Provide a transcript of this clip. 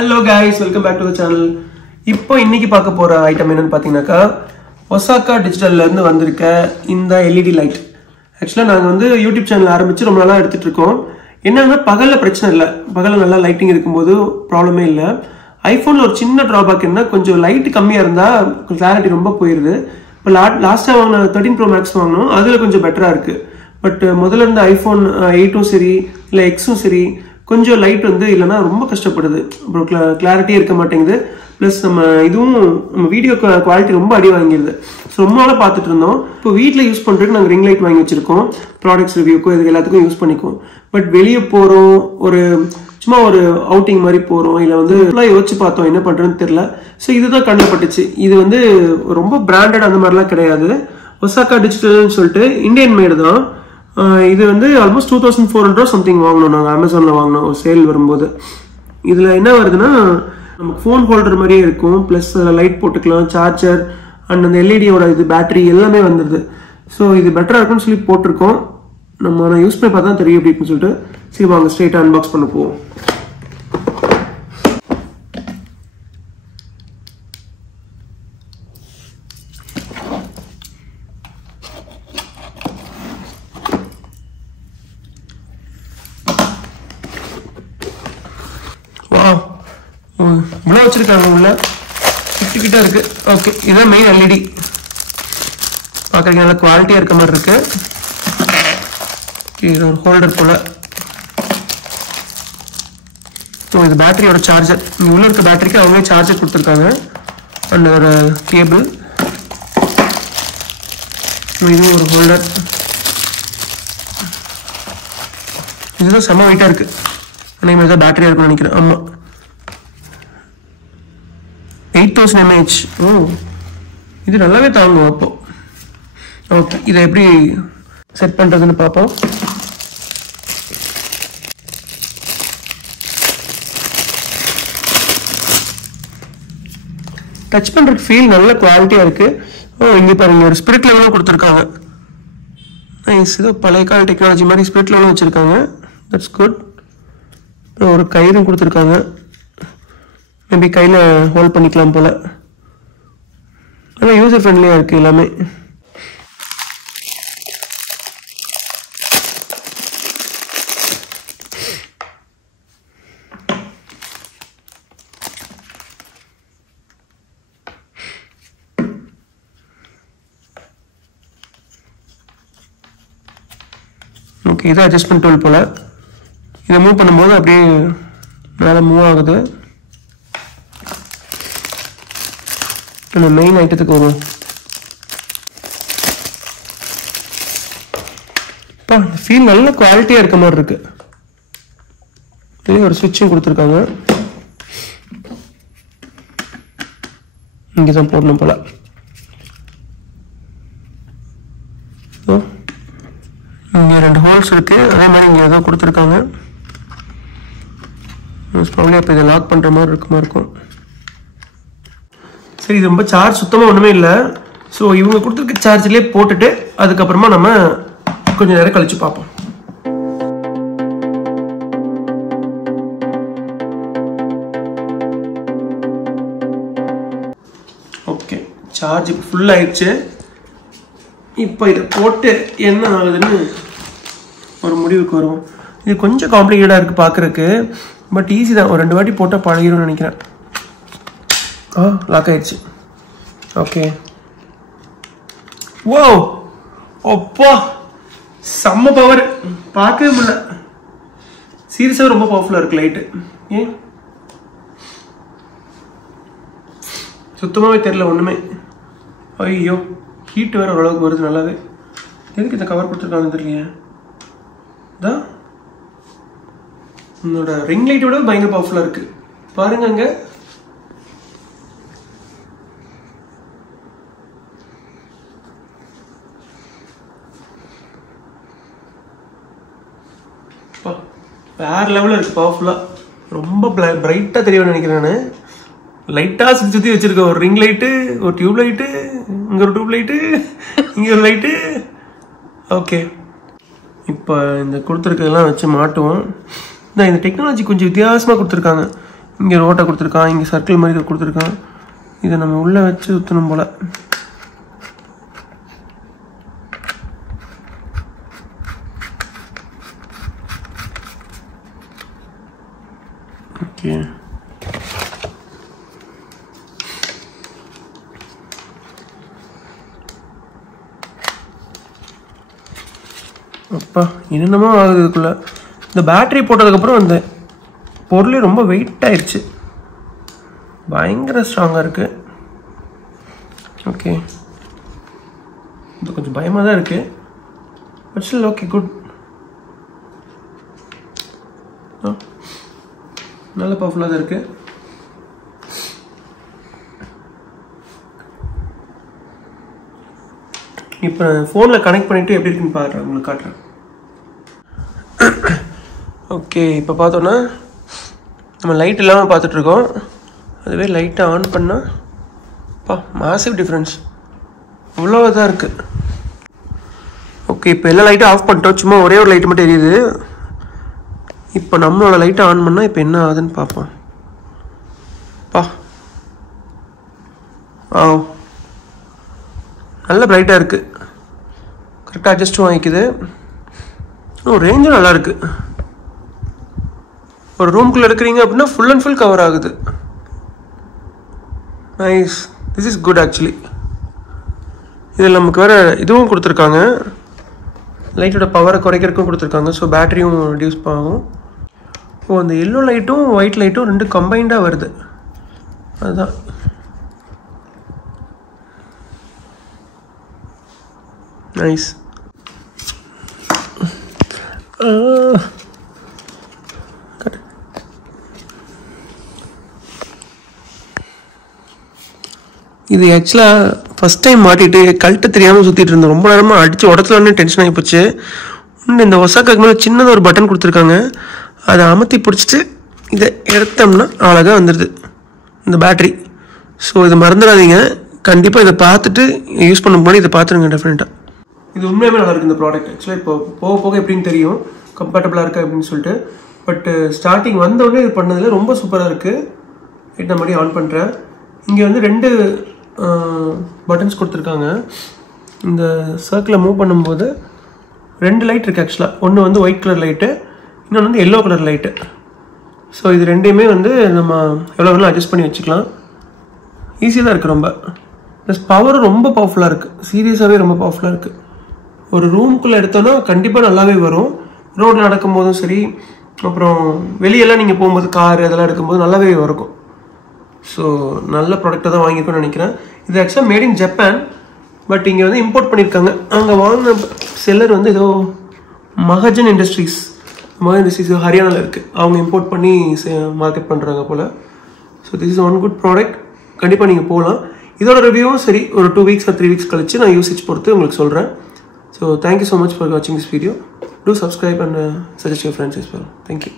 Hello guys, welcome back to the channel. இப்போ இன்னைக்கு பார்க்க போற ஐட்டம் என்னன்னு பாத்தீங்கன்னாக்கா ஒசாகா டிஜிட்டல்ல இருந்து வந்திருக்க இந்த LED லைட். ஆக்சுவலா நாங்க வந்து YouTube சேனல் ஆரம்பிச்சு ரொம்ப நாளா எடுத்துட்டு இருக்கோம். என்னன்னா பகல்ல பிரச்சனை இல்ல. பகல்ல நல்லா லைட்டிங் இருக்கும்போது ப்ராப்ளமே இல்ல. ஐபோன்ல ஒரு சின்ன டிராபேக் என்ன கொஞ்சம் லைட் கம்மியா இருந்தா கிளாரிட்டி ரொம்ப போயிருது. இப்போ லாஸ்டா வாங்கின 13 Pro Max வாங்கணும். அதுல கொஞ்சம் பெட்டரா இருக்கு. பட் முதல்ல இருந்த ஐபோன் 8 சரி இல்ல எக்ஸும் சரி கொஞ்சம் லைட் வந்து இல்லைன்னா ரொம்ப கஷ்டப்படுது. அப்புறம் கிளாரிட்டியே இருக்க மாட்டேங்குது. ப்ளஸ் நம்ம வீடியோ குவாலிட்டி ரொம்ப அடி வாங்கிடுது. ஸோ ரொம்ப நாளாக பார்த்துட்டு இருந்தோம். இப்போ வீட்டில் யூஸ் பண்ணுறதுக்கு நாங்கள் ரிங் லைட் வாங்கி வச்சிருக்கோம். ப்ராடக்ட்ஸ் ரிவ்யூக்கோ இதுக்கு எல்லாத்துக்கும் யூஸ் பண்ணிக்குவோம். பட் வெளியே போகிறோம், ஒரு சும்மா ஒரு அவுட்டிங் மாதிரி போகிறோம், இல்லை வந்து யோசிச்சு பார்த்தோம் என்ன பண்ணுறதுன்னு தெரியல. ஸோ இதுதான் கண்ணில் பட்டுச்சு. இது வந்து ரொம்ப பிராண்டட் அந்த மாதிரிலாம் கிடையாது. ஒசாகா டிஜிட்டல்னு சொல்லிட்டு இந்தியன் மேடு தான். இது வந்து ஆல்மோஸ்ட் 2400 சம்திங் வாங்கணும். நாங்கள் அமேசானில் வாங்கினோம் ஒரு சேல் வரும்போது. இதில் என்ன வருதுன்னா நமக்கு ஃபோன் ஹோல்டர் மாதிரியே இருக்கும். ப்ளஸ் லைட் போட்டுக்கலாம், சார்ஜர் அண்ட் அந்த எல்இடியோட இது பேட்டரி எல்லாமே வந்துடுது. ஸோ இது பெட்டராக இருக்குன்னு சொல்லி போட்டிருக்கோம். நான் யூஸ் பண்ணி பார்த்தா தெரியும் அப்படின்னு சொல்லிட்டு சரி வாங்க ஸ்ட்ரெயிட்டாக அன்பாக்ஸ் பண்ண போவோம். இவ்வளோ வச்சிருக்காங்க, உள்ள கிட்ட இருக்கு. ஓகே, இதுதான் மெயின் எல்இடி. பார்க்கறதுக்கு நல்லா குவாலிட்டியா இருக்க மாதிரி இருக்கு. இது ஒரு ஹோல்டர் போல. இது பேட்டரியோட சார்ஜர். உள்ள இருக்க பேட்டரிக்கு அவங்களே சார்ஜர் கொடுத்துருக்காங்க. அண்ட் ஒரு கேபிள். இது ஒரு ஹோல்டர். இதுதான் செம்ம வெயிட்டா இருக்கு. அதே மாதிரி தான் பேட்டரியா இருக்குன்னு நினைக்கிறேன். ஆமா, 8000 mAh. இது நல்லாவே தாங்கும். அப்போ ஓகே, இதை எப்படி செட் பண்றதுன்னு பார்ப்போம். டச் பண்றதுக்கு ஃபீல் நல்ல குவாலிட்டியா இருக்கு. இங்க பாருங்க, ஒரு ஸ்பிரிட் லெவலும் கொடுத்துருக்காங்க. நைஸ். இது பழைய கால டெக்னாலஜி மாதிரி ஸ்பிரிட் லெவலும் வச்சிருக்காங்க. That's good. ஒரு கயிறும் கொடுத்துருக்காங்க. மேபி கையில் ஹோல்ட் பண்ணிக்கலாம் போல. நல்லா யூசர் ஃப்ரெண்ட்லியாக இருக்கு எல்லாமே. ஓகே, இது அட்ஜஸ்ட்மெண்ட் டூல் போல. இதை மூவ் பண்ணும்போது அப்படியே மேலே மூவ் ஆகுது. மெயின் ஐட்டத்துக்கு வரும். ஃபீல் நல்ல குவாலிட்டியா இருக்க மாதிரி இருக்கு. ஒரு சுவிட்சும் கொடுத்துருக்காங்க. இங்கதான் போடணும் போல. இங்க 2 ஹோல்ஸ் இருக்கு. அதே மாதிரி இங்க ஏதோ கொடுத்துருக்காங்க. அப்ப இதை லாக் பண்ற மாதிரி இருக்கும். சரி, இது ரொம்ப சார்ஜ் சுத்தமாக ஒன்றுமே இல்லை. ஸோ இவங்க கொடுத்துருக்க சார்ஜ்லேயே போட்டுட்டு அதுக்கப்புறமா நம்ம கொஞ்சம் நேரம் கழிச்சு பார்ப்போம். ஓகே, சார்ஜ் இப்போ ஃபுல் ஆயிடுச்சு. இப்போ இதை போட்டு என்ன ஆகுதுன்னு ஒரு முடிவுக்கு வரும். இது கொஞ்சம் காம்ப்ளிகேட்டாக இருக்குது பார்க்குறதுக்கு. பட் ஈஸி தான். ஒரு 2 வாட்டி போட்டால் பழகிடும்னு நினைக்கிறேன். லாக் ஆயிடுச்சு. ஓகே. ஓ அப்பா, செம்ம பவர். பார்க்கவே முடியல. சீரியஸாக ரொம்ப பவர்ஃபுல்லாக இருக்கு லைட்டு. ஏன் சுத்தமாகவே தெரியல ஒன்றுமே. ஐயோ, ஹீட் வேறு ஓரளவுக்கு வருது நல்லாவே. எதுக்கு இந்த கவர் கொடுத்துருக்காங்கன்னு தெரியலையே. இதான் என்னோட ரிங் லைட்டோட பயங்கர பவர்ஃபுல்லாக இருக்கு. பாருங்க அங்கே. வேற லெவலில் இருக்கு, பவர்ஃபுல்லா. ரொம்ப பிரைட்டா தெரியும்னு நினைக்கிறேன். நான் லைட்டா சுற்றி வச்சிருக்கேன். ஒரு ரிங் லைட்டு, ஒரு டியூப் லைட்டு, இங்க ஒரு டியூப் லைட்டு, இங்க ஒரு லைட்டு. ஓகே, இப்போ இந்த கொடுத்துருக்கதெல்லாம் வச்சு மாட்டுவோம். இந்த டெக்னாலஜி கொஞ்சம் வித்தியாசமாக கொடுத்துருக்காங்க. இங்கே ரோட்டை கொடுத்துருக்கான், இங்கே சர்க்கிள் மாதிரி கொடுத்துருக்கான். இதை நம்ம உள்ளே வச்சு சுற்றணும் போல். ஓகே, அப்பா என்னென்னமோ ஆகுது இதுக்குள்ளே. இந்த பேட்டரி போட்டதுக்கப்புறம் அந்த பொருளே ரொம்ப வெயிட் ஆயிடுச்சு, பயங்கர ஸ்ட்ராங்காக இருக்குது. ஓகே, இது கொஞ்சம் பயமாக தான் இருக்குது, பட் ஸ்டில் ஓகே, குட். நல்ல பவர்ஃபுல்லாக தான் இருக்குது. இப்போ ஃபோனில் கனெக்ட் பண்ணிவிட்டு எப்படி இருக்குன்னு பாருறேன், உங்களுக்கு காட்டுறேன். ஓகே, இப்போ பார்த்தோன்னா நம்ம லைட் இல்லாமல் பார்த்துட்ருக்கோம். அதுவே லைட்டை ஆன் பண்ணால் மாசிவ் டிஃப்ரென்ஸ் இவ்வளோ தான் இருக்குது. ஓகே, இப்போ எல்லா லைட்டும் ஆஃப் பண்ணிட்டோம், சும்மா ஒரே ஒரு லைட்டு மட்டும் எரியுது. இப்போ நம்மளோட லைட்டை ஆன் பண்ணால் இப்போ என்ன ஆகுதுன்னு பார்ப்போம். நல்ல பிரைட்டாக இருக்குது, கரெக்டாக அட்ஜஸ்ட்டும் வாங்கிக்குது. ரேஞ்சும் நல்லா இருக்குது. ஒரு ரூம்குள்ளே இருக்கிறீங்க அப்படின்னா ஃபுல் அண்ட் ஃபுல் கவர் ஆகுது. Nice, this is good actually. இதில் நமக்கு வேறு இதுவும் கொடுத்துருக்காங்க, லைட்டோட பவரை குறைக்கிறதுக்கும் கொடுத்துருக்காங்க. ஸோ பேட்டரியும் ரெடியூஸ் ஆகும். அந்த எல்லோ லைட்டும் ஒயிட் லைட்டும் ரெண்டு கம்பைண்டாக வருது, அதுதான். நைஸ். இது ஆக்சுவலாக ஃபஸ்ட் டைம் மாட்டிட்டு கழட்ட தெரியாமல் சுற்றிட்டு இருந்தோம். ரொம்ப நேரமாக அடித்து உடச்சலன்னு டென்ஷன் ஆகி போச்சு. இந்த ஒசாக்காக்கு மேலே சின்னதாக ஒரு பட்டன் கொடுத்துருக்காங்க, அதை அமர்த்தி பிடிச்சிட்டு இதை எடுத்தோம்னா அழகாக வந்துடுது இந்த பேட்ரி. ஸோ இதை மறந்துடாதீங்க, கண்டிப்பாக இதை பார்த்துட்டு யூஸ் பண்ண முன்னாடி இதை பார்த்துருங்க டெஃபினட்டாக. இது உண்மையாகவே நல்லா இருக்குது இந்த ப்ராடக்ட். ஆக்சுவலாக இப்போ போக போக எப்படின்னு தெரியும் கம்பேட்டபிளாக இருக்கா அப்படின்னு சொல்லிட்டு. பட் ஸ்டார்டிங் வந்தோடனே இது பண்ணதில் ரொம்ப சூப்பராக இருக்குது. லைட் நான் மறுபடியும் ஆன் பண்ணுறேன். இங்கே வந்து 2 பட்டன்ஸ் கொடுத்துருக்காங்க. இந்த சர்க்கிளை மூவ் பண்ணும்போது 2 லைட் இருக்குது ஆக்சுவலாக. ஒன்று வந்து ஒயிட் கலர் லைட்டு, இன்னொன்று வந்து எல்லோ கலர் லைட்டு. ஸோ இது ரெண்டையுமே வந்து நம்ம எவ்வளோ வேணாலும் அட்ஜஸ்ட் பண்ணி வச்சுக்கலாம். ஈஸியாக தான் இருக்குது ரொம்ப. ப்ளஸ் பவரும் ரொம்ப பவர்ஃபுல்லாக இருக்குது, சீரியஸாகவே ரொம்ப பவர்ஃபுல்லாக இருக்குது. ஒரு ரூம்குள்ளே எடுத்தோன்னா கண்டிப்பாக நல்லாவே வரும். ரோட்டில் நடக்கும்போதும் சரி, அப்புறம் வெளியெல்லாம் நீங்கள் போகும்போது கார் அதெல்லாம் எடுக்கும்போது நல்லாவே இருக்கும். ஸோ நல்ல ப்ராடக்டாக தான் வாங்கியிருக்கோன்னு நினைக்கிறேன். இது ஆக்சுவலாக மேட் இன் ஜப்பான், பட் இங்கே வந்து இம்போர்ட் பண்ணியிருக்காங்க. அங்கே வாங்கின செல்லர் வந்து ஏதோ மகஜன் இண்டஸ்ட்ரீஸ் ஹரியானாவில் இருக்குது, அவங்க இம்போர்ட் பண்ணி மார்க்கெட் பண்ணுறாங்க போல். So this is one good product, கண்டிப்பாக நீங்கள் போகலாம். இதோட ரிவ்யூவும் சரி ஒரு 2 weeks or 3 weeks கழிச்சு நான் யூசேஜ் பொறுத்து உங்களுக்கு சொல்கிறேன். So thank you so much for வாட்சிங் this video. Do subscribe and suggest your friends as well. Thank you.